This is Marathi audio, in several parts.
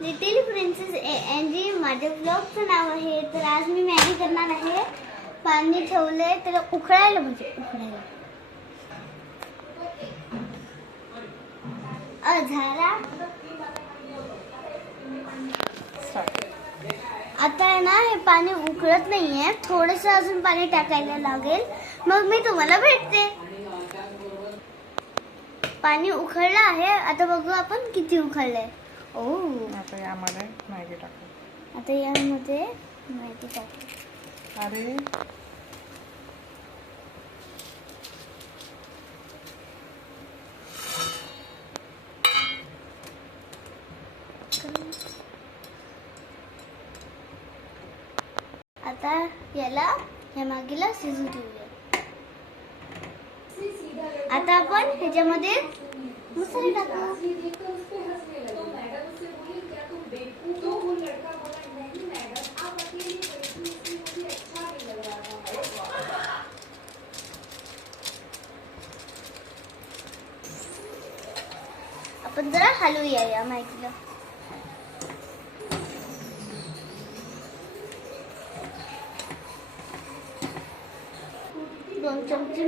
लिटिल प्रिन्सेस एंजी माझे ब्लॉगचं नाव आहे. तर आज मी मॅगी करणार आहे. पाणी ठेवलंय त्याला उकळायला म्हणजे उकळायला झाला. आता आहे ना हे पाणी उकळत नाहीये. थोडस अजून पाणी टाकायला लागेल मग मी तुम्हाला भेटते. पाणी उकळलं आहे. आता बघू आपण किती उकळलंय. आता यामध्ये मॅगी टाकू. आता यामध्ये मॅगी टाकू. अरे आता याला या मॅगीला शिजू देऊया. आता आपण ह्याच्यामध्ये मसाले टाकू. आपण जरा हलवूया या मॅगीला. दोन चमचे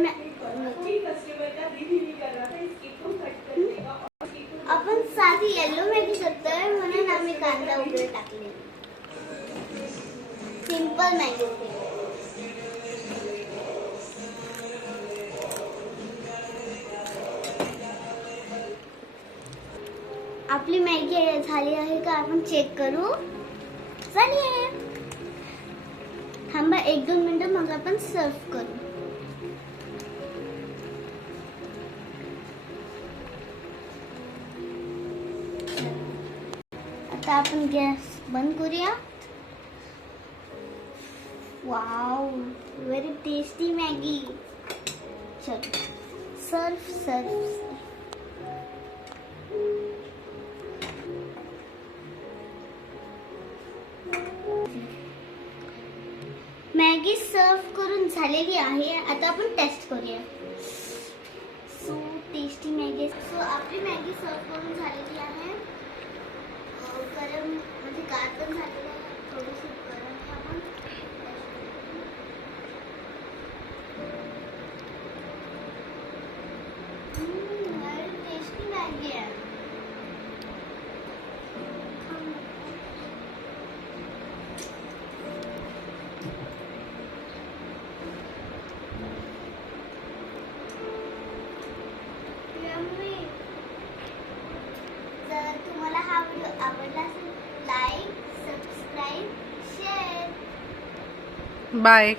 आपण साधी येलो मॅगी करतोय म्हणून आम्ही कांदा वगैरे टाकले. Simple Maggi. आपली मॅगी झाली आहे का आपण चेक करू. झाली आहे. थांबा 1-2 मिनिटं मग आपण सर्व करू. आता आपण गॅस बंद करूया. Wow, very tasty Maggi. चलो सर्व. मॅगी सर्व करून झालेली आहे. आता आपण टेस्ट करूया. So tasty Maggi. सो आपली मॅगी सर्व करून झालेली आहे. गरम म्हणजे गार पण झालेलं आहे. थोडीशी गरम आपण टेस्टी मॅगी आहे. जर तुम्हाला हा व्हिडिओ आवडला असेल लाईक, सबस्क्राईब, शेअर. बाय.